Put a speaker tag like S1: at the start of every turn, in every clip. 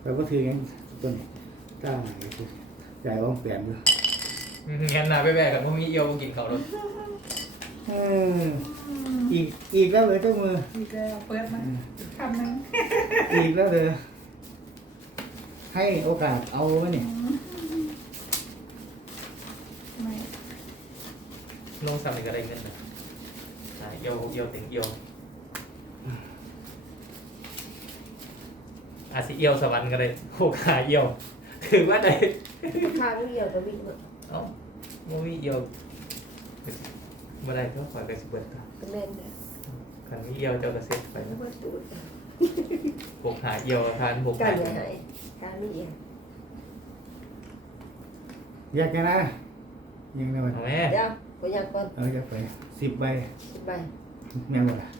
S1: เราก็ถือยังตัวนี้ก้าไหนคือจ่ายว่างเปลี่ยนอยู่
S2: งั้นนะไปแบกกับพวกมีเอียวกินเขารถ
S1: เอออีกแล้วเลยเจ้ามือ
S3: อีกแล้วเปิดมาคำนึง
S1: อีกแล้วเลยให้โอกาสเอาไหมเนี่ย
S3: ไม่
S2: ลงสั่งอะไรก็ได้เงินนะเอียวถึงเอียวอาสิเอียวสวรรค์ก็ได้โอกาสเอียวถือว่าได้
S4: ข้างเดียวจะวิ่งมา
S2: เอ้าโมมีเอียวเมื่อไรก็ขอยไปสิเบิดครับ
S4: ก็แม่นเนี่ย
S2: คันมีเอียวเจ้าก็เซ็ตไปนะ
S4: เบิดตูด
S2: บวกหาเอียวทานบวก
S4: กั
S2: หาน
S4: ยังไงการนี่เอง
S1: อยากกันนะยังไงวะ
S2: เอาแม่
S4: เดี๋ยวก็ยังก่อน
S1: เอาจะไป10 ใบ
S4: สิบใบ
S1: แม่งหมดละ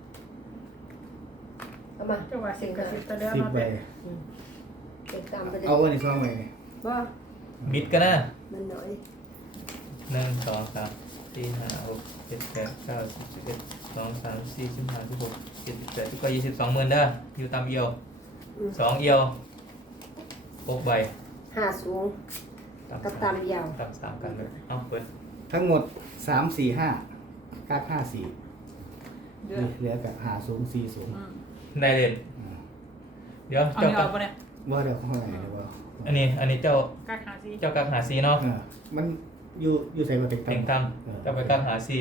S4: เอามา
S3: จังหวะสิบกับสิบตัวเดียว
S1: 10 ใบ
S4: เก็บตามไปเลย
S1: เอาวันนี้2 ใบเนี่ย
S4: ว่า
S2: บิดกันนะ
S4: มันน้อย
S2: 1 2 3 4 5 6 7 8 9 10 11 12 13 14 15 16 17 18ก็22หมื่นเด้ออยู่ตามเอียว2เอียว6ใบ
S4: ห้าสูงกับตามยาว
S2: ตับสามกันเลยเอาเปิด
S1: ทั้งหมด3 4 5ก้า5 4
S3: เดือน
S1: เหลือกับหาสูง4สูง
S2: ได้เล่นเดี๋ยว
S3: เอา
S2: เจ้า
S3: เนี่ย
S2: กั
S3: เอา
S2: บ
S3: ปะเนี่ย
S1: ว่าเดี๋ยวเขาอะไรเดี๋ยวว่า
S2: อันนี้เจ้าก
S3: ล้าหาสิ
S2: เจ้ากับหาซีเนาะ
S1: มันอยู่ใส่มาเต็ง
S2: เต็งตั้มเจ้าไปกับหาซี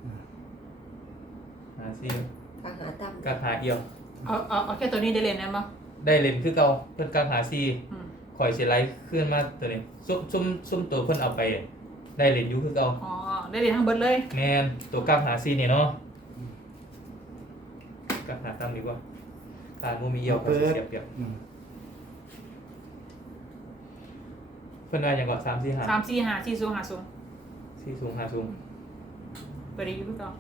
S2: หาซี
S4: ข้างหาตาม
S2: กับหาเอียว
S3: เอาแค่ตัวนี้ได้เลยนะมั้ง
S2: ได้เล่นคือเก่าเพิ่นกับหาซี
S3: อืม
S2: ข่อยสิไลขึ้นมาตัวนี้ซุ่มตัวเพิ่นเอาไป ได้เล่นอยู่คือเก่า
S3: อ๋อได้เลยทั้งเบิดเลย
S2: แม่นตัวกับหาซีนี่เนาะกับหาตั้มดีกว่าการบ่มีเอียวก็สิเสียเปรียบเพิ่นว่าหยังก็3 4
S3: 3 4 5 4สูง5สูง
S2: 5 4สูง5สูง
S3: เปิดได้อยู่พี่ก่อน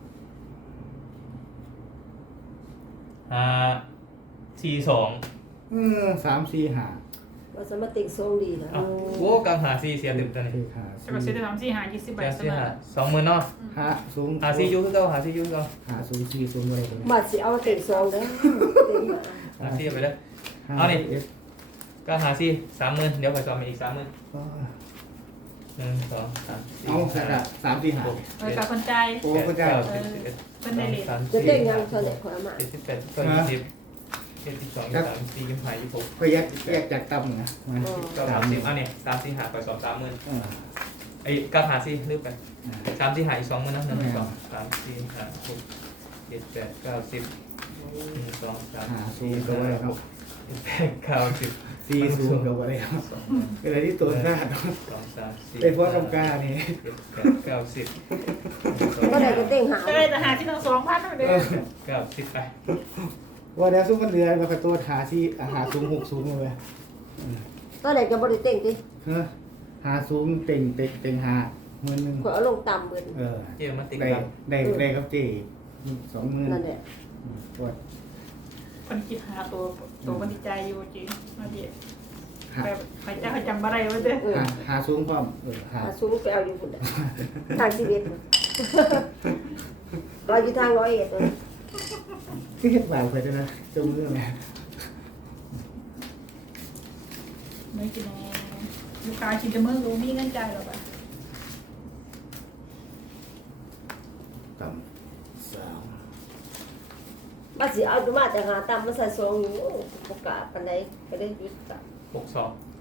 S2: 5 4 2
S1: 3 4 5
S4: ว่าสมติติงทรงดีนะ
S2: อ้าวโว้กับหาซีเสียเต็มตัวนี่
S1: คือหา
S3: จะมาซื้อได้3 4 5 20ใบ
S2: เสีย
S3: เส
S2: เสีย
S3: มอ
S2: หา20,000เนาะ
S1: หาสูง
S2: หาซีอยู่คือเก่าหาซีอยู่คือเก่า
S1: หาสูง4สูงอะไรกัน
S4: มาสิเอาเต็งซองเด้อเต็งมา
S2: หาซีเอาไปเด้อก็หาซี30,000เดี๋ยวไปซ้อมอีก30,000 1 2 3 4
S1: เอาสักอะ3 4 5
S3: เออกับคนใจ
S1: โอ้พระเจ้า
S3: เป็นได้เลย
S4: จะเต็งยังเท่าไหร่ขอมา
S2: 78 20 22 23 24 25 26
S1: ก็แยกจากต่ำนะ
S2: ก็30อันนี้3 4 5ไปซ้อม30,000ไอ้กับหาซีลืมไป3 4 5อีก20,000นะ1 2 3 4 5 6 7 8 9 10 1 2 3
S1: หาสูงก็ได้ครับ
S2: 8 9 10
S1: 4สูงก็ได้ครับเป็นอะไรที่ตัวหน้า
S2: 2 3 4
S1: เป็นเพราะกำกานี่
S2: 7 8 9 10
S4: ก็ได้ก็เต็งหา
S3: ได้แต่หาที่ต้อง2,000เลย
S2: 9 10ไป
S1: ว่าแล้วซุ้มมันเรือมากับตัวหาที่หาสูง6สูงเลย
S4: ก็ได้ก็บ่ได้เต็งดิ
S1: เฮ้หาสูงเต็งหาเงินนึง
S4: ขอเอาลงต่ำเบิด
S2: เจียมาติด
S1: ได้
S2: กัน
S1: ได้ครับเจ๊20,000
S4: นั่นแหละ
S1: ปวด
S3: คนคิดหาตัวคนดีใจอยู่จริงมาเดียว
S1: หา
S3: แบบใครจะจำอะไรไว้เด้อ
S1: หาสูงพร้อมหา
S4: หาสูงไปเอาอยู่พุ่นทางชีวิตเราอยู่ทางร้อยเอ็ดเลย
S1: ที่เห็ดบ่าวไปด้วยนะจมเรื่องไง
S3: ไม่กินแน่ลูกค้าคิดจะเมื่อรู้มีเงินจ่ายหรอปะ
S1: ต่ำสาว
S4: มาสิเอามาแต่หาต่ำมาใส่ซองอยู่ประกาศปันใดก็ได้ยุดกับ
S2: 62
S1: 2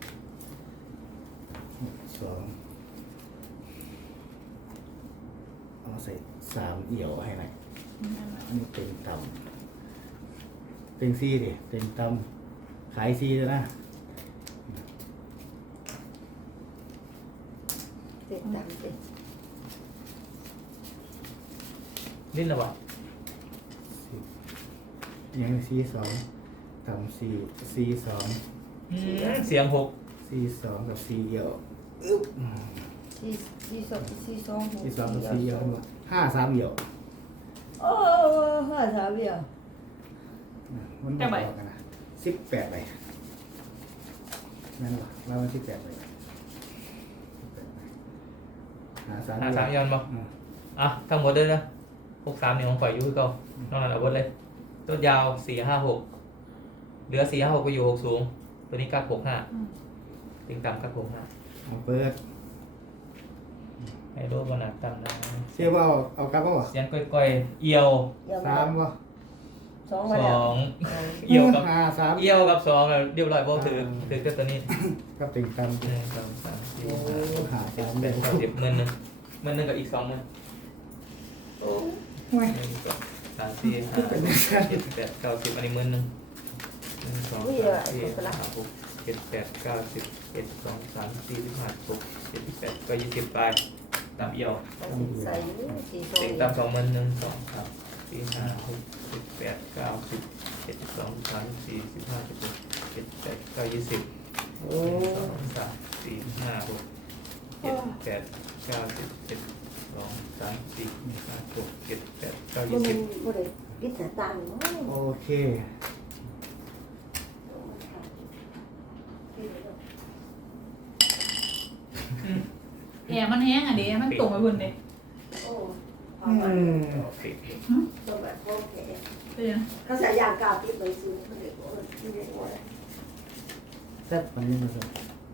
S1: เอาใส่3เอี่ยวให้หน่อยอันนี้เต็งต่ำเต็งซี่ดิเต็งต่ำขายซี่เลยนะ
S4: เต็งต่ำเต็ง
S2: ลิ้นละวะ
S1: ยังC2ต่ำC2
S2: เสียง6
S1: C2 กับ C เอี่ยว
S4: ที่สองที่สอง
S1: C2 กับ C เอี่ยวทั้งหมด5 3เอี่ยว
S4: โอ้ห้าสามเดียว
S1: มันไม่พอกันนะ18ใบนั่นหรอว่ามัน18ใบหา3
S2: 53ย้อนบ่อ่ะทั้งหมดเลยนะ63นี่ของข่อยอยู่คือเก่านอกนั้นเอาหมดเลยต้นยาว4 5 6เหลือ4 5 6ไปอยู่6สูงตัวนี้กักหกห้าติงต่ำกักหกห้า
S1: เอาเปิด
S2: ไอ้โลกมันหนักต่ำนะ
S1: เชื่อว่าเอากลับบ่
S2: เสียงก้อยๆเอียว
S4: เดี๋ยว
S1: สามบ่
S4: สอง
S2: ส
S4: มาแล้ว
S2: องเอียวกับ
S1: ห้าสาม
S2: เอียวกับสองแล้วเรียบร้อยบ่ถือก็ตัวนี้
S1: กับติ่งต
S2: หนึ่งสองสามสี่
S1: ำ
S2: ห้า
S1: หา
S2: เจ็ด
S1: สาม
S2: แป
S1: เด็
S2: ด
S1: ด
S2: เก้าสิบหมื่นหนึ่งหมื่นหนึ่งกับอีกสองหมื่น
S4: โอ้
S3: ห่วย
S2: หนึ่งสองสามสี่ห้าหกเจ็ดแปดเก้าสิบอันนี้หมื่นหนึ่งหนึ่งสองสามสี่ห้าหกเจ็ดแปดเก้าสิบเอ็ดสองสามสี่สิบห้าหกเจ็ดแปดก็20ไปต่ำเอียว
S4: ใส่สีส้
S2: เต็ง
S4: ม
S2: ต่ำสองหมื่นหนึ่งสองสามสี่ห้าหกเจ็ดแปดเก้าสิบเจ็ดสองสามสี่สิบห้าสิบหกเจ็ดแปดเก้า20
S4: โอ้
S2: สองสามสี่ห้าหกเจ็ดแปดเก้าสิบเจ็ดสองสามสี่ห้าหกเจ็ดแปดเก้า
S4: มัน
S2: 20
S4: บ่ได้ปิดหน้าต่างเนาะ
S1: โอเค
S3: แอร์มันแห้งอ่ะเดี๋ยวมันตกไปบนเด็ก
S4: โอ้พอ
S1: อื
S4: มาม
S2: ปิด
S4: ตัวแบบโอเค
S3: เป็นยัง
S4: เขาใส่ยางกาวติดไปซื้อเขาเด็กโอ้ยที่เด็กโอ้ย
S1: แซ่บมันนี่มาสิ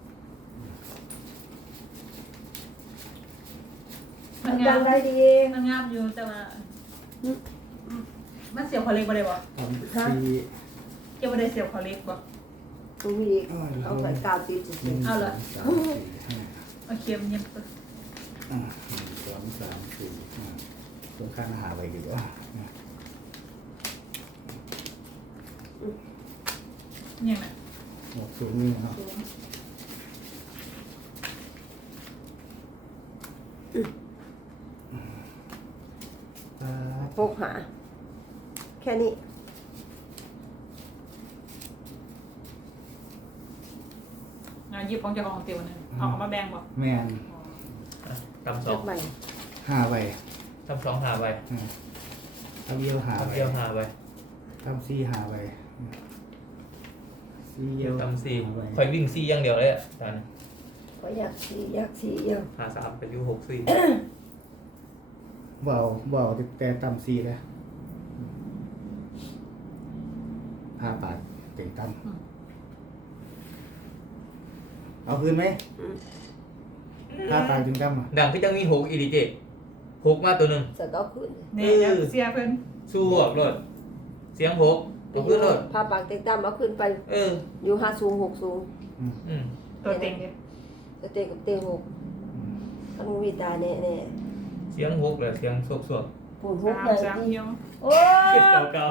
S3: มัน
S4: จั
S3: งาง ม
S4: ได้ดี
S3: มันงามอยู่แต่ว่ามันเสียบเขาเล็กบ่ได้บ่
S1: ทำสี่
S3: เจ้าบ่ได้เสียบเขาเล็กบ่
S4: ตรงนี้เอาใส่กาวติด
S1: ห
S4: ซื้
S1: นึ่
S4: อง
S1: สองสามสี่ห้า
S3: เอาเข็มเย็บ
S1: หนึ่งสองสามสี่ห้าตรงข้างหาไปดีกว่า
S3: ยังน่ะ
S1: หมดสูงนี่เนาะ
S4: พกหาแค่นี้
S3: งานหยิบของเจ้าของเตียวนึงเอามาแบ่งบ่
S1: แมน
S2: ต่ำสอ
S4: จั
S2: ง
S4: กใบ
S1: หาไป
S2: ต่ำสองหาไป
S1: ทำเยี่ยวหา
S2: ต่ำ
S1: ไป
S2: เดียวหาไป
S1: ทำสี่หาไปสี่เยี่
S2: เดี
S1: ย
S2: ยว วต่ำสี่
S1: หาไป
S2: คอยวิ่งสี่อย่างเดียวเลยอ่ะตอนนี้
S4: ก็อยากสีเอี่ยว
S2: หาสามไปอยู่6 4
S1: เบาแต่ต่ำสี่เลยห้าบาทเต็งตั้มเอาคืนไหมห้าบาทถึงตั้มอ่ะ
S2: ดังก็จะมี6อีดีเจ6มาตัวหนึ่ง
S4: สต๊อกขึ้น
S3: นี่เดี๋ยวเสียเพิ่น
S2: สู้ออกรถเสียง6ตัวขึ้นรถ
S4: ผ้าปากเต็งตามเอาขึ้นไป
S2: เออ
S4: อยู่5สูง6สูง
S2: อืม
S3: ตัวเต็งเด้
S4: จะเตะกับเตะ6มันมีตาแน่
S2: เสียง6เลยเสียงสวก
S4: ๆปูน
S3: สาม
S4: 6เลย
S3: สาม
S4: ที่
S3: เหี่ยว
S4: โอ้ย
S2: ๆเก่า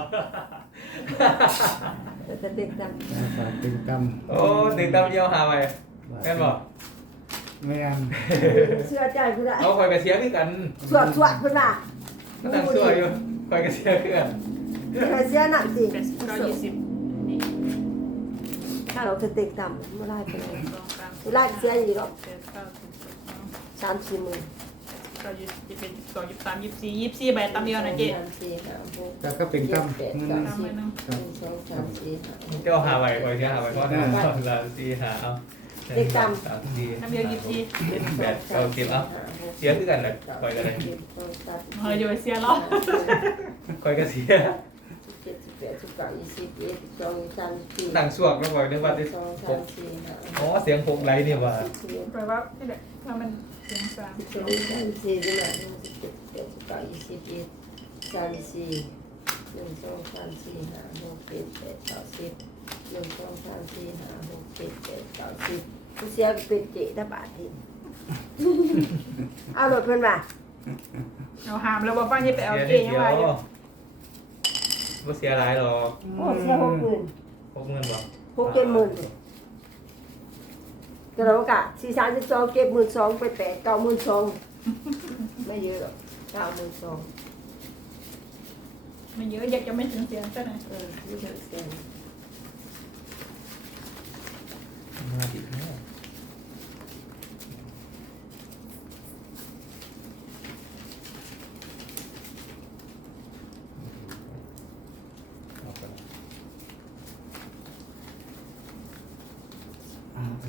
S4: จะเต็งตาม
S1: ห้าบาทถึงตั้ม
S2: ๆโอ้ติดตามเดียวหาไปแม่นบอก
S1: แม่น
S4: เชื่อใจพุ่นละ
S2: เอาคอยกระเสียคือกัน
S4: สวดพุ่นน่ะ
S2: ก็ตั้งชั่วอยู่คอยกระเสียคือกัน
S4: เสียหนักสิ
S3: 89 20นี่
S4: ถ้าเราจะเต็งตามไม่ได้ไปเลย
S3: 2 3
S4: ไม่ได้เสียอยู่หรอก
S3: 9
S4: 3-4หมื่น
S3: 10 11 12 13 24ใบตำเดียวนะเจ๊
S1: แต่ก็เป็นตั้ม
S3: ตำไปนึง
S2: เจ้าหาไปคอยเสียหาไปเพราะนั่นละสี่หาเอา1 2 3 4
S3: ตำเดียว24
S2: 7 8 9 10เอาเสียคือกันเลยคอยกระเลย
S3: เฮ้ยอยู่เสียแล้ว
S2: คอยกระเสีย ตั้งช่วงแล้วคอยนึกว่าที่6อ๋อเสียง6ไหลนี่ว่า
S3: แปลว่านี่แหละถ้ามันเสียงสาม
S4: เสียเป็นเจตบาททีเอาหลดเพิ่นมา
S3: เอาหามแล้วว่าป้านี่ไปเอา
S2: เสีย
S3: เจ๊
S2: นิด
S3: ยัง
S2: เดียว
S3: ไงอยู่
S2: บ่เสียหลายหรอก
S4: โอ้เสีย60,000
S2: 60,000บ่
S4: 60,000กระโดดกะ432เก็บ12,000ไป8 92,000ไม่เยอะหรอก92,000
S3: มันเยอะอยากจะไม่ถึงเสียงซะหน่อย
S4: ไม่ถึงแสน
S2: มาดิแม่เอาไป
S1: เอาไป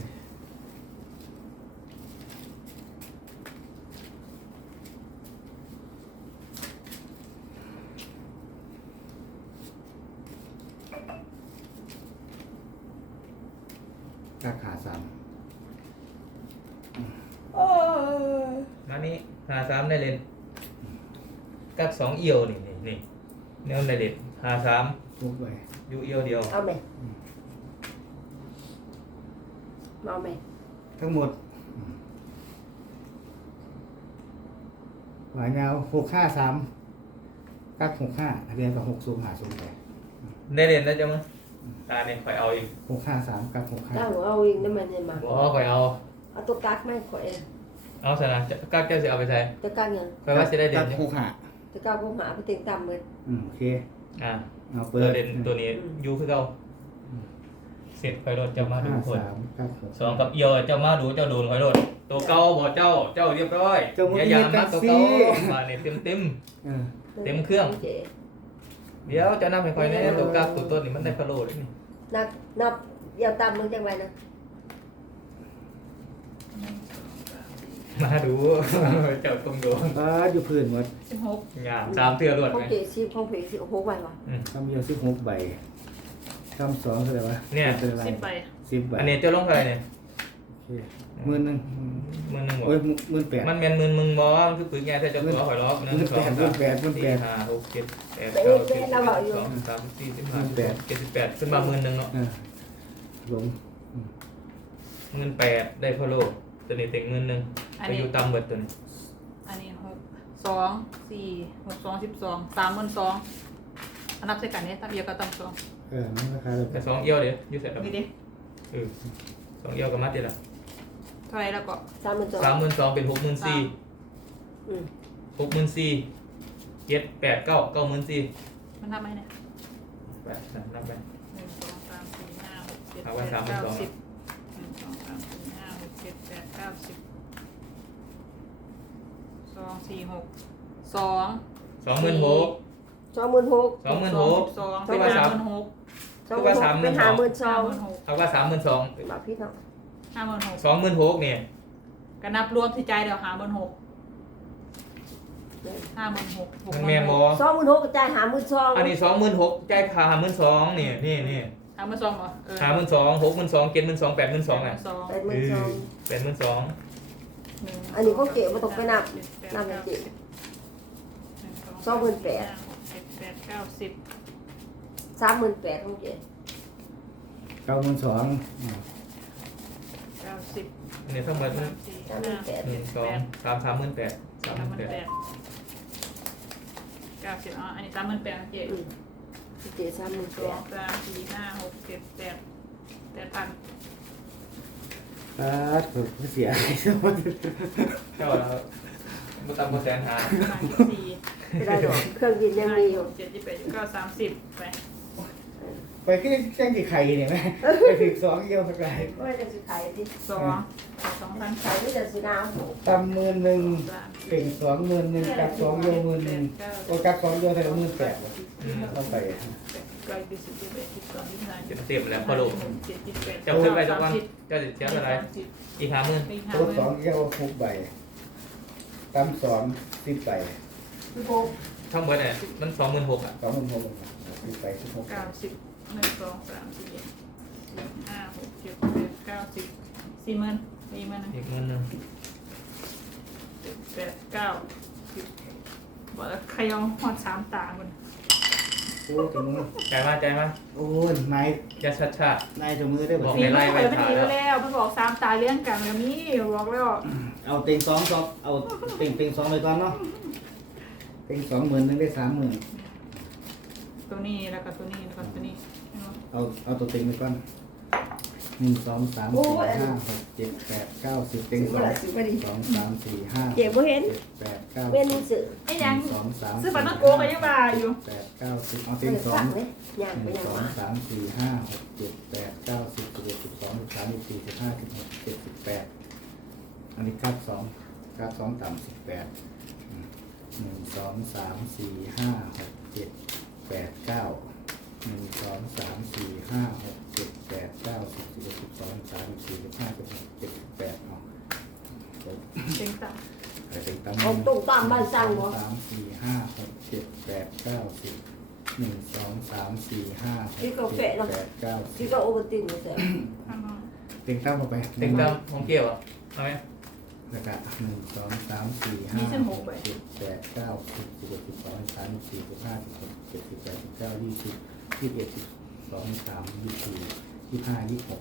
S1: กักหาสาม
S4: โอ้ย
S2: มานี่หาสามได้เล่นกักสองเอียวนี่แนวได้เล่นหาสาม
S1: ทุกใบ
S2: อยู่เอียวเดียว
S4: เอาไหมเอาไหม
S1: ทั้งหมดหวายยาว653กัก65เรียนกับ60หา0ไป
S2: ได้เล่นได้จังมั้ยเนี่ยคอยเอาอีก
S1: 653กัก
S4: ถ้าหนู
S1: 65
S4: เอาอีกน้ำมันเนี่ยมา
S2: บ่คอยเอา
S4: เอาตัวกักไหมขอเอง
S2: เอาซะนะกักเจ้าสิเอาไปใส่
S4: ตัวกักยัง
S2: คอยว่าสิได้เด่น
S1: กัก
S2: อยู่
S1: 65
S4: ตัวกักผมหาไปเต็งต่ำเลย
S1: โอเค
S2: อ่า
S1: เอา
S2: เปิ
S1: เปิ
S2: ด
S1: ด
S2: เด่นตัวนี้อยู่คือเก่าเสร็จคอยโดดจะมาดูคน
S1: 3กัก6
S2: สองกับเอียวเจ้ามาดูเจ้าโดนคอยโดดตัวเก่าบ่เจ้าเรียบร้อย
S1: เจ้าบ่
S2: อย่า
S1: มี
S2: ยาม
S1: กั
S2: นะ
S1: ก
S2: ตัว
S1: สิ
S2: เก่ามาเนี่ยเต็ม
S1: เออ
S2: เต็มเครื่อง
S4: เจ๊
S2: เดี๋ยวจะนำให้คอยแน่ตัวกักตัวต้นนี่มันได้พะโล้เลยนี่
S4: นับเดี๋ยวต่ำมึงจังไรนะ
S2: มาดู เจ้าตรงโดน
S1: อยู่พื้นหมด
S3: 16
S2: งามสามเทือรวด
S4: ของ
S2: ไหม
S4: เจ๊ซีของเพลซีโอ้โหไหววะ
S1: คำเดียว16ใบคำ2เท่าไหร่วะ
S2: เนี่ย
S1: เป็นอะไร
S3: 10ใบ
S1: 10ใบ
S2: อันนี้เจ้าลงเท่าไหร่เนี่ย
S1: โอเคหมื่นหนึ่ง
S2: มึงหนึ่งหมด
S1: โอ้ยหมื่นแปด
S2: มันแมนมึงบอมันคือปืนไงถ้าเจ้าตัวหอยล้อหนึ่งสองสามสี่ห้าหกเจ็ดแปดเก้าสิบสองสามสี่สิบห้าเจ็ดสิบแปดขึ้นมา10,000เนาะ
S1: ลง
S2: 18,000ได้พะโล้ตัวนี้เต็ง11,000ไปอยู่ตามเบิดตัวนี้
S3: อันนี้6 2 4 6 2 12 32,000อันนับใส่กันเนี่ยตามเดียวกับตาม2
S1: นั่นราคาเลย
S2: แต่สองเอียวเดี๋ยวอยู่เสร็จแล้ว
S3: นี่ดิ
S2: สองเอียวกับมัดเดียวละ
S3: เท่าไหร่แล้วก็
S2: 32,000เป็น64,000
S4: อืม
S2: 64,000 7,8,9,94,000
S3: มันทำไหมเนี่ย
S2: ไปนับไป
S3: 1 2 3 4 5 6 7
S2: เอาไว้
S3: 8 9
S2: 32,000
S3: 10 1 2 3 4 5 6 7 8 9 10 2 4 6 2
S2: 26,000
S4: 26,000
S2: 26,000
S3: 2
S2: ที่ว่าสาม
S3: 56,000
S4: เป็น52,000
S3: 56,000
S2: เขาว่า32,000
S4: มาพี่น้อง
S3: 56,000
S2: 26,000เนี่ย
S3: ก็นับรวมที่ใจเดี๋ยว56,000 56,000
S2: มันแมนบอ
S4: 26,000กระจาย52,000
S2: อันนี้26,000จ่ายค่า52,000นี่
S3: 52,000เหรอเออ
S2: 52,000 62,000 7,200 82,000อ่ะ
S4: 82,000
S2: 82,000
S4: อันนี้เขาเก็บมาตกไปนับนับให้เจ๊ 38,000ของเจ๊
S1: 92,000
S2: อันนี้ทั้งหมดมัน
S3: 90 อ๋ออันนี้38,000เจ๊
S4: อืมเจ๊
S3: 2
S4: 38,000
S3: 3 4 5 6 7 8 8,000
S1: ถูกเสีย
S2: เจ้าแล้วบุตรบุตรแสนหา
S3: 54
S4: ไม่ได้ดอกเครื่องยินยังมีอยู่
S3: 7 28 9 30ไป
S1: ไปขึ้นแจ้งกี่ไข่เนี่ยไหมไปถึง2เยี่ยวสักไร
S4: ว่าจะสิขายที่
S3: 2,000
S4: ขายไม่จะสิน้
S1: ตำ11,000เก่ง20,000กัก2เยี่ยว10,000โอ้กัก2เยี่ยวเท่าไหร่18,000ต้องไป
S3: ก็อีก10 11 12 13
S2: เต็มแล้วพอลูก
S3: 17
S2: เจ้าขึ้นไปสักวันเจ้าจะเสียเท่าไหร่อีก50,000
S1: ตัว2เยี่ยว6ใบตำ2 10ใบ
S4: ำพี่โบ
S2: ทั้งหมดเนี่ยมัน26,000อ่ะ
S1: 26,000 10ใบ16
S3: 90 1 2 3 4 5 6 7 8 9 10 40,000 40,000
S2: อีก10,000นึง
S3: 8 9 10บอกแล้วใครเอาหอด3ตามัน
S1: โอ้ถึงมือ
S2: ใจมา
S1: โอ้ยนาย
S2: จะชัด
S1: นายถึงมือได้บ่
S2: บอก
S3: สี
S2: ให้
S3: มัน
S2: ไล่
S3: เค
S2: ไป
S3: ยมันดีแล้วมันบอก3ตาเลี้ยงกันแล้วมีบอกแล้ว
S1: เอาเต็ง2เอาเต็ง2ไปก่อนเนาะเต็ง20,000นึงได้30,000
S3: ตัวนี้แล้วก็ตัวนี้แล้วก็ตัวนี้
S1: เอาตัวเต็งไปก่อน1 2 3 4 5 6 7 8 9 10เต็ง
S4: สิบ่ล่ะสิบ่ดี
S1: 2 3 4 5
S4: เจ๊บ่เห็น
S1: 7 8 9
S4: เว้นมือสื่อ
S3: ไอ้ยัง
S1: 2 3
S3: ซื้อปลาต้องโกก็ยังมาอยู่
S1: 8 9 10เอา
S4: เปิ
S1: เต็ง
S4: ดสั่ง
S1: 2
S4: เลยย่างไป
S1: 1
S4: ย่างมา
S1: 2 3 4 5 6 7 8 9 10 11 12 13 14 15 16 17 18อันนี้กัด2ต่ำ18 1 2 3 4 5 6 7 8 9 1 2 3 4 5 6 7 8 9 10 11 12 13 14 15 16 17 18เอาจบ
S3: เต็งตา
S1: ไปเต็งตั้ง
S4: เอาตรงตามบ้านสั่งบ่
S1: 3 4 5 6 7 8 9 10 1 2 3 4 5 6 7 8 9
S4: ที่
S1: 10
S4: ก็โอวัลตินมาแต่
S3: ข้างนอก
S1: ต็งตั้มลงไป
S2: เต็งตามของเกี่ยวอ่ะเอาไหม
S1: แล้วก็หนึ่งสองสามสี่ห้าหกเจ็ดแปดเก้าสิบสิบเอ็ดสิบสองสิบสามสิบสี่สิบห้าสิบหกเจ็ดสิบแปดสิบเก้ายี่สิบยี่สิบเอ็ดสิบสองสามยี่สิบสี่ยี่สิบห้ายี่สิบหก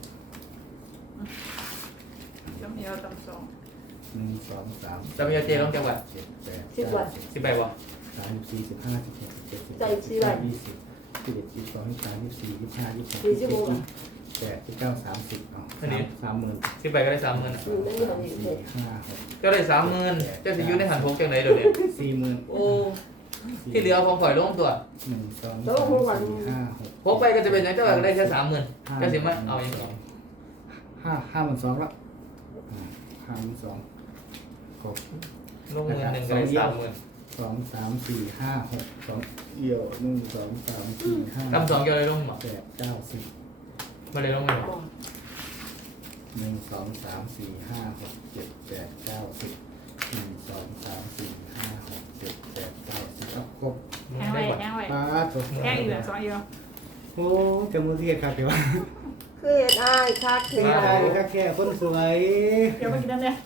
S3: จำเอียวตำสอง
S1: หนึ่งสองสาม
S2: ตามเอียวเจลงจังหวัด
S1: เจ็ดแปด
S2: สิบใบบ่
S1: สามสิบสี่สิบห้าสิบหกสิบเจ็ดสิบแปดสิบเก้ายี่สิบยี่สิบเอ็ดยี่สิบสองยี่สิบสามยี่สิบสี่ยี่สิบห้ายี่สิบหกยี่สิบเจ็ดยี่สิบแปดยี่สิบเก้า30เอา30,000
S2: 10ใบก็ได้30,000อ่ะ
S1: สี่ห้าหก
S2: ก็ได้30,000เจ้าสิอยู่ในหันพกจังไหนเดี๋ยวนี้
S1: 40,000
S2: โอ้ที่เหลือผมข่อยลงตัว
S1: หนึ่งสองสามสี่ห้าหก
S2: พกไปก็จะเป็นอย่างเจ้าก็ได้แค่30,000เจ้าสิมาเอาอย่างนี้
S1: 52,000ละ52,000ครบ
S2: ลงเงินหนึ่งก็ได้30,000
S1: สองสามสี่ห้าหกสองเอี่ยวหนึ่งสองสามสี่ห้า
S2: ตำสองเกี่ยวอะไรลงบ่
S1: แปดเก้าสิบ
S2: มาเลยลงเลย
S1: หนึ่งสองสามสี่ห้าหกเจ็ดแปดเก้าสิบหนึ่งสองสามสี่ห้าหกเจ็ดแปดเก้าสิบครบ
S3: แห้งไว้แห้งไว้
S1: ป้าตัว
S3: แห้งอีกแบบสองเอียว
S1: โอ้จะมือเทียดครับเดี๋ยว
S4: คือเห็ดอ้ายคัก
S1: เสียดายก็แค่คนสวย
S3: เดี๋ยวมากินน้ำเนี่ย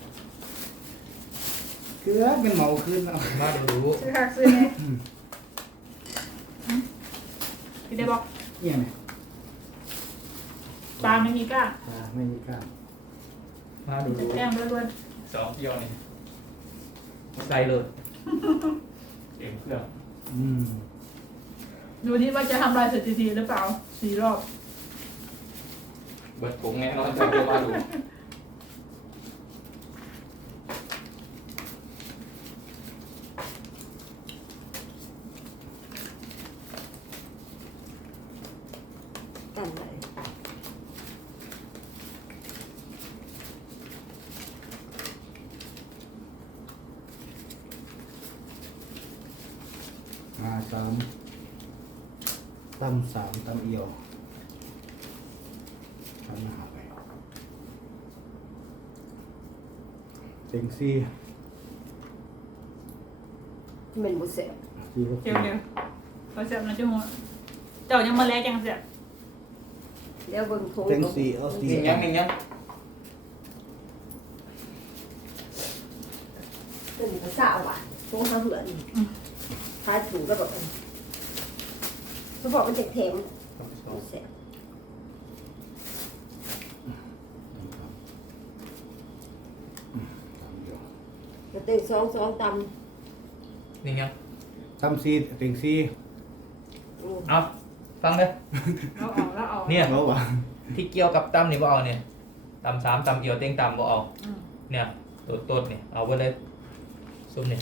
S1: เกลือเป็นเหมาขึ้นเอา
S2: มาดู
S3: ซื้อค่ะซื้อเนี่ยกินได้บอก
S1: เนี่ยไหม
S3: ปลาไม่มีก้าง
S1: ไม่มีกล้าม
S2: มาดู
S3: จะแห้งล้วน
S2: สองเกี่ยวนี่ใส่เลยเต็มเครื่อง
S3: ๆดูที่ว่าจะทำลายสถิติหรือเปล่า4 รอบ
S2: เบิดผงแน่นอนจะเกี่ยวมาดู
S4: กันไหน
S1: 3ตำ3ตำเอียวทำมาหาไปเต็งซี่
S4: เป็นบุเสบ
S1: ซี่ก็
S3: เดี๋ยวเขาเสียบนะเจ้าหัวเจ้ายังมาแล้วจังเสียบ
S4: เดี๋ยวเบิ่งโทง
S1: เต็งซี่เอา
S2: ห
S1: ซี่
S2: นึ่งยังหนึ่งยัง
S4: เป็นภาษาหวานโทงห้าเหือนทายถูกแล้วแบบเขาบอกมันเจ็บเทมบุเสบกระเต็ง2 2ต
S2: หนึ่งยัง
S1: ตำซี่เต็งซี่
S4: ำ
S2: เอาฟังเลย
S3: เราออกแล้วออก
S2: เนี่ย
S1: เอาวะ
S2: ที่เกี่ยวกับตำนี่บ่เอาเนี่ยตำ3ตำเอียวเต็งตำบ่เอาเนี่ยตัวนี่เอาไปเลยซุ่มนี่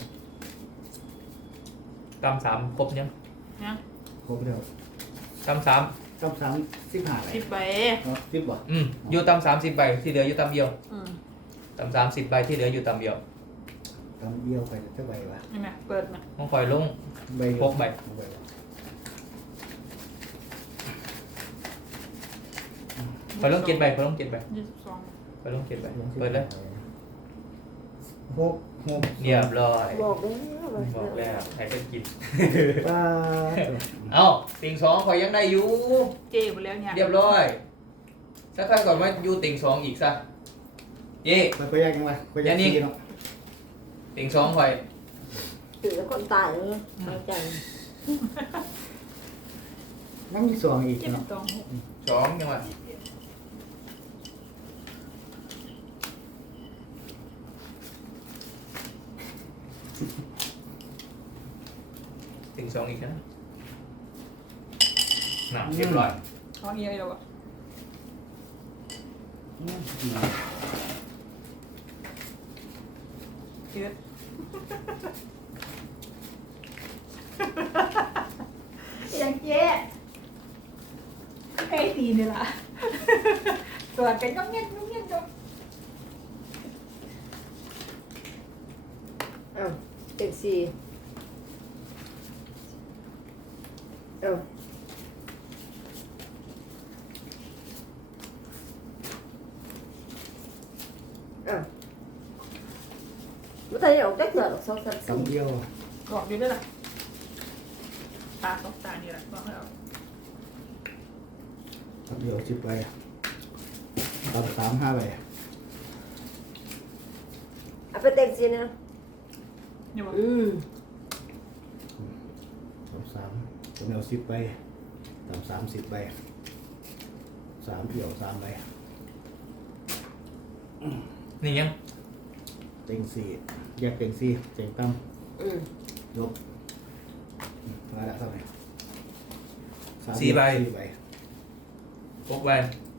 S2: ตำ3ครบยัง
S3: นะ
S1: ครบแล้ว
S2: ตำ3
S1: ตำ15ไหน
S3: 10 ใบ
S1: เนาะ10บ่
S2: อยู่ตำ30ใบที่เหลืออยู่ตำเอียว
S3: อืม
S2: ตำ30ใบที่เหลืออยู่ตำเอียว
S1: ตำเอียวไปจะใบวะ
S3: นี่ไหมเปิดมา
S2: ต้องคอยลง
S1: ใบ
S2: พกใบ
S1: ใบ
S2: คอยลง7ใบคอยลง7ใบ
S3: 22
S2: คอยลง7ใบเปิดเลย
S1: หก
S2: เรียบร้อย
S4: บอกแล้ว
S2: บอกแล้วใครจะกิน
S1: ป้า
S2: เอ้าติ่ง2คอยยังได้อยู่
S3: เจ๊ไปแล้วเนี่ย
S2: เรียบร้อยสักครั้งก่อนว่าอยู่ติ่ง2อีกซะเย่
S1: มันก็ยากยังไงก็ยากซี่เนาะ
S2: ติ่ง2คอย
S4: ถึงแล้วคนตายแล้วหายใจ
S1: มันมีสองอีกเนาะ
S3: 7 2
S2: 2ยังไงติ่ง2อีกนะน่ะเรียบร้อย
S3: ของเอียวอีกแล้วอ่ะเกิดยังเจ๊ให้ตีนี่ล่ะตัวกันก็เงี้ยจบ
S4: อ้าวเต็ง4อ้าวอ้าวไม่ทันได้ออกได้เกิดหรอก2 3
S1: ตำเอียว
S3: บอกอยู่ด้วยล่ะตาสองตานี่แหละบอกให้เอา
S1: ตำเอียว10ใบ
S3: ต
S1: ตามสามห้าใบ
S4: เอาไปเต็งสินะ
S3: อยู่บ่
S1: ตามสามผมเอา10ใบตาม30ใบ3เอี่ยว3ใบ
S2: นี่ยัง
S1: เต็งสี่แยกเต็งสี่เต็งต่ำลบมาแล้วเท่าไหร่4ใบ
S2: หกใบ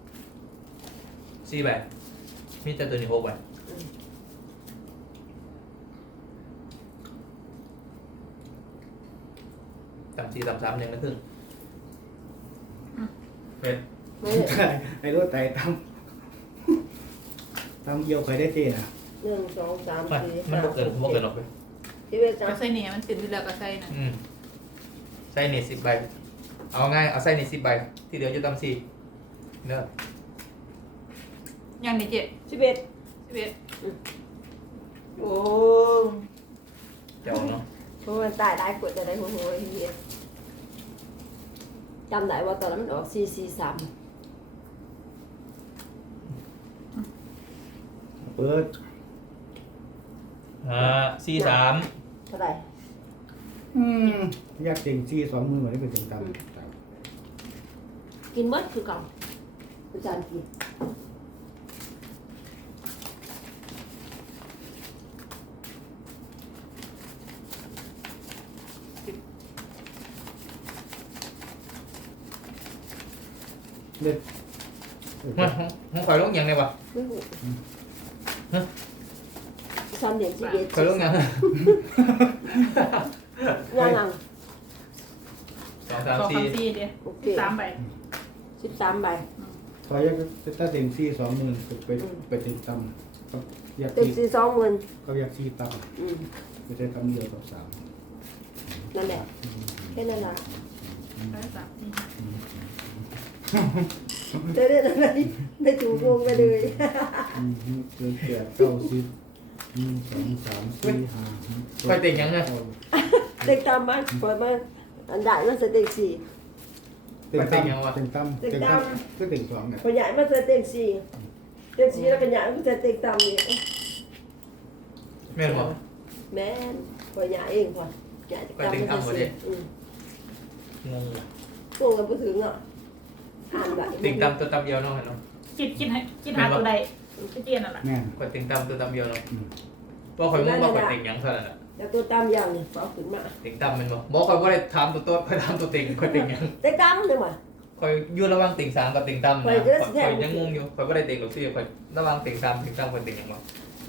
S2: สี่ใบมีแต่ตัวนี้หกใบต่ำสี่ต่ำสามหนึ่งนะครึ่งเป็ด
S4: ไม่
S1: ไอ้รถไต่ต่ำเอี่ยวใครได้เจนะ
S4: 1 2 3
S2: ไม่
S4: 4
S2: มันบวกเกินบวกเกินออกไป
S4: 11
S3: ก็ใส่นี่มันติดอยู่แล้วก็ใส่นะ
S2: ใส่เน็ต10 ใบเอาง่ายเอาใส่เน็ต10 ใบที่เหลือจะต่ำสี่เนอะ
S3: ยังนี่เจ๊
S4: 11
S3: 11
S4: โอ้
S2: เจ้าเนาะ
S4: เพราะมันตายได้กดจะได้หัวเฮียจำได้ว่าตอนนั้นมันออก443
S1: เปิด
S2: สี่สาม
S4: เท่าไหร่
S1: อยากเต็งซี่2 มือเหมือนที่เป็นเต็งต่ำ
S4: กินเบิดคือเก่าอาจารย์กิน
S1: เด็ด
S2: มาห้องข่อยลงยังไงวะ
S4: ไม่หูซ้ำเด็ก11
S2: ข่อยลงยัง
S4: ยัง
S2: สองสาม
S3: 2
S2: สี่
S3: 3 4เด้
S4: โอเค
S3: 3ใบ
S4: 13ใบ
S1: ถอยอยากถ้าเต็งซี่2 มือไปเต็งต่ำก็อยาก
S4: เต็ม
S1: ซี่
S4: 20,000
S1: ก็อยากซี่ต่
S4: อืม
S1: ำไม่ใช่ต่ำเดียวกับสาม
S4: นั่นแหละแค่นั้นละ
S3: ได้3
S4: ได้อะไรได้ถูกวงไปเลย
S1: เกิน8 9 10 1 2 3 4 5
S2: ข่อยติ่งยังไง
S4: เด็กตามมาเปิดมาอันใหญ่มาสเต็กสี่
S1: เต็งต่ำเต็งต่ำเต็งต่ำก็เต็งสองเนี่ย
S4: พอใหญ่มาสเต็กสี่เต็กสี่แล้วก็ใหญ่มาสเต็กตามนี่
S2: แม่นบอก
S4: แม่นพอใหญ่เองพอใหญ่ตามมาสเต็กสี่
S2: งงเลย
S4: พวกกันไปถึงอ่ะอ่านไหว
S2: ติ่งตำตัวตำเดียวเนาะเห็นเนาะ
S3: คิดหาตัวใดที่เจียนนั่นแหละ
S1: แม่น
S2: ข่อยติ่งตำตัวตำเดียวเนาะว่าข่อยงงว่าข่อยติ่งยังเท่านั้นแหละ
S4: แล้วตัวตามอย่างนี่เอาขึ้นมา
S2: ติ่งตำแมันบอกข่อยว่าได้ถามตัวโต๊ดข่อยถามตัวติ่งข่อยติ่งยัง
S4: เต็กตามเลยมั้ย
S2: ข่อยอยู่ระหว่างติ่งสามกับติ่งตำนะ
S4: ข่อยจะได้สิแท้
S2: ข่อยยังงงอยู่ข่อยว่าได้ติ่งหรอกสิข่อยระหว่างติ่งสามติ่งตำข่อยติ่งยังบ่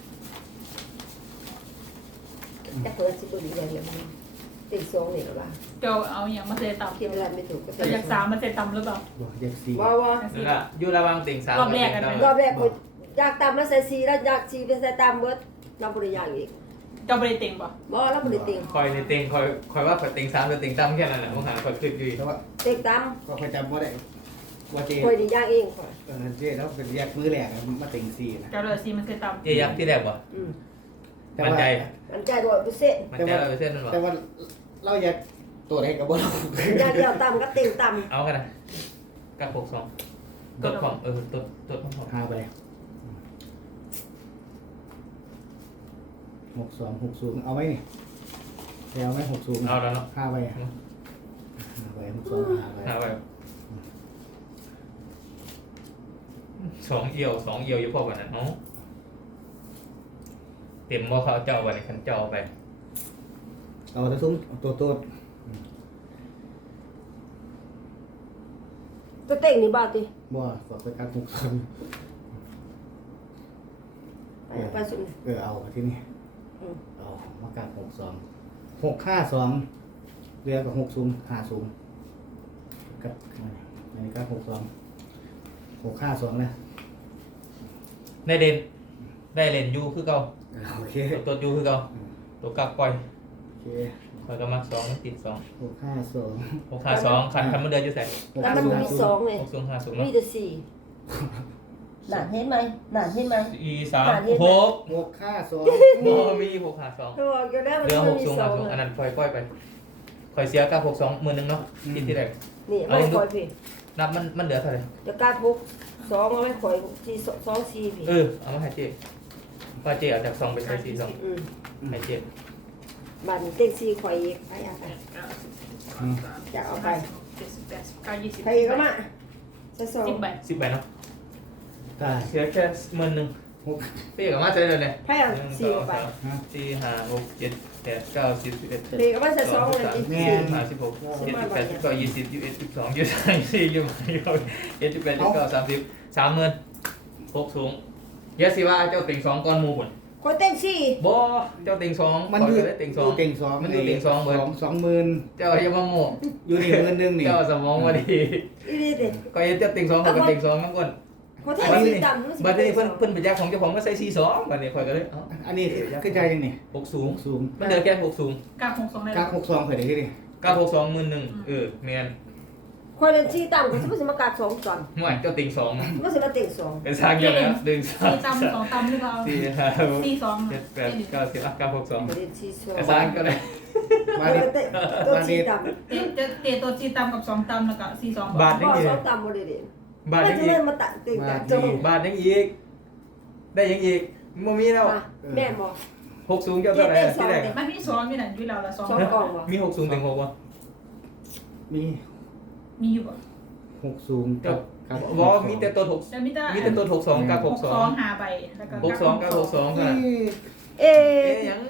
S4: แต่เปิดสิบดีอย่างเดียวเต็กสองนี่หรอวะ
S3: เจ้าเอาอย่างมาใส่ต่ำ
S4: คิดอะไรไม่ถูกก็
S3: เจ้าอยาก3มาใส่ต่ำหรือเปล่า
S1: บอกอยากซี่
S4: ว่า
S2: นั่นแหละอยู่ระหว่างติ่งสาม
S3: รอบแรกกัน
S2: ติ่ง
S3: ไหม
S4: รอ
S2: ตำ
S4: บแรกผมอยากตามมาใส่สี่แล้วอยากสี่เป็นใส่ตามเบิดเราบริยางอีก
S3: เจ้าบ่ได้เต็งบ่
S4: บ่เราบริติง
S2: ข่อยในติ่งข่อยว่าข่อยติ่งสามกับติ่งตำแค่นั้นแหละมองหาข่อยคิดอยู่
S1: แต่ว่า
S4: เต็กตาม
S1: ก็ค่อยจำว่าได้ว่าเจ
S4: คอยดีย่างเองคอย
S1: เจแล้วเป็นแยกมือแหลกมาเต็งซี่นะ
S3: เจ้าเลย4มาใส่ต่ำ
S2: เจ๊ยักษ์ที่แรกบ่
S1: แต่
S2: มั่น
S1: ว่า
S2: ใจ
S4: มันใจ100%
S2: มันใจเราเส้นนั่นบ่
S1: แต่ว่าเราอยากตัวไหนกับบ่เรา
S4: ย่างเดียวต่ำก็เต็งต่
S2: เอากันนะกับ62ตัวของตัวของ
S1: หาไป62 60เอาไว้นี่เอาไว้60
S2: เอาแล้วเนาะ
S1: 5ใบ5ใบ62 5ใบ
S2: หาไปสองเอี่ยวอยู่พอกันนะเนาะเต็มว่าเขาเจ้าวันนี้คันเจ้าไป
S1: เอาแต่ซุ้มตัว
S4: ำตัวเต็งนี่บาทดิ
S1: บ่ฝากไปการถูกคน
S4: ไปสุด
S1: เอาที่นี่เอามาการ62 652เรือกับ60 50กับอันนี้ก็62 นะ
S2: ได้เด่นได้เล่นยูคือเก่า
S1: โอเค
S2: ตัวยูคือเก่าตัวกักปล่อย
S1: โอเค
S2: คอยก็มัก2มันติด2
S1: 652
S2: 652คันมันเดือนอยู่ใส่
S4: แล้วมันมีสองเลย
S2: 6050
S4: มี
S2: เนาะ
S4: แต่สี่หนาเห็นไหมหนาเห็นไหม
S2: 4 3 6
S1: 652
S2: บ่มี652
S4: เขาบอกอยู่แล้วมัน
S2: เรือ
S4: มีสอง
S2: 6050อันนั้นปล่อยไปคอยเสียกับ62มื้อนึงเนาะที่แรก
S4: นี่ไม่คอยพี่
S2: นับมันเหลือเท่าไหร่
S4: จะกล้าพุกสองเอาไว้ข่อยสี่สองสี่พี่
S2: เอามาให้เจ๊พอเจ๊เอาจากซองไปใส่สี่ซอง
S4: อืม
S2: ให้เจ๊
S4: บัตรเต็งสี่ข่อยอีกไปเอาไป
S3: เก้าสิบ
S4: จะเอาไป
S3: เจ็ดสิบแปดสิบเก้ายี่สิบ
S4: ใครก็มาจะสอง
S3: สิบใบ
S2: 10 ใบเนาะ
S1: ได้
S2: เสียแค่10,000
S1: หก
S2: พี่ก็มาใจเลยเนี่ย
S4: ใครเอาสี่เอาไป
S2: สี่ห้าหกเจ็ดแปดเก้าสิบสิบเอ็ด
S4: พี่ก็มาจะสองเลยอีก
S2: แม่
S4: สี่
S2: 16 17 18 19 20 21 22 23 24 25 27 28 29 30 30,000หกสูงเยอะสิว่าเจ้าติ่ง2ก้อนหมูผล
S4: คนเต็งสี่
S2: บ่เจ้าติ่ง2
S1: มันอยู่
S2: ได้ติ่ง
S1: อยู่เต็งสอง
S2: มันอยู่ติ่ง2เบิด
S1: 20,000
S2: เจ้าอย่ามาโม่
S1: อยู่นี่10,000นี่
S2: เจ้าสมองบ่ดี
S4: อีนี่เด็ก
S2: ก็เจ้าติ่ง2เขาก็ติ่ง2ทั้งคน
S4: คนเต็งสี่ต่ำรู้สึก
S2: บัดนี้เพิ่นไปยักของเจ้าของก็ใส่42บัดนี้ข่อยก็เลยเอ้า
S1: อันนี้คือใจยังนี่
S2: 6สูง
S1: สูง
S2: มันเหลือแค่6สูง
S3: เก้าหกสองได้
S1: กา62เผยได้ที่นี่
S2: 962 11,000แม่น
S4: คนเต็งสี่ต่ำก็จะไม่สมการสองก่อน
S2: ห่วยเจ้าติ่ง2
S4: ไม่สมการเต็งสอง
S2: เป็นสร้างเยอะแล้วดึง
S3: สี่ตำสองตำหรือเปล่า
S2: สี่ห้าหก
S3: สี่สอง
S2: เจ็ดแปดเก้าสิบเก้าหกสอง
S4: คนเต็งสี่สอง
S2: กระสร้างก็ได้
S1: มา
S4: คน
S1: ดิ
S4: เต็งตัวสี่ต่ำ
S3: เตะตัวสี่ตำกับสองตำแล้วก็สี่สอง
S2: บาท
S4: พ
S2: ยัง
S4: อ
S2: อี
S4: ส
S2: ก
S4: องต่ำหมดเลย
S2: บาท
S4: ไม่
S2: ยัง
S4: จะ
S2: อี
S4: เล่
S2: ก
S4: นมาตัดเต็งต่ำจมูก
S2: บาทยังอีก ได้ยังอีกมันมีแล้ว
S4: แม่บอก
S2: หกสูงเจ้าเท่าไหร่ที่แรก
S3: มันมีสองมีหนังอยู่แล้วละสอง
S4: สองกล่องวะ
S2: มีหกสูงถึงหกวะ
S1: มี
S3: มีอยู่บ่
S1: 6สูงกับ
S2: วอมีแต่ตัวหก
S3: แล้วมีแต่
S2: มีแต่ตัวหกสองกับหกสอง
S3: หาใบแล้วก็
S2: หกสองกับหกสองค่ะ
S4: เอ๊
S2: เอ๊
S4: ะ
S2: ยัง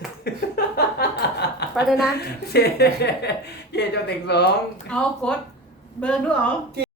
S4: ไปเลยนะ
S2: เจ๊เจ้าเต็งสอง
S3: เอากดเบอร์ดูเอา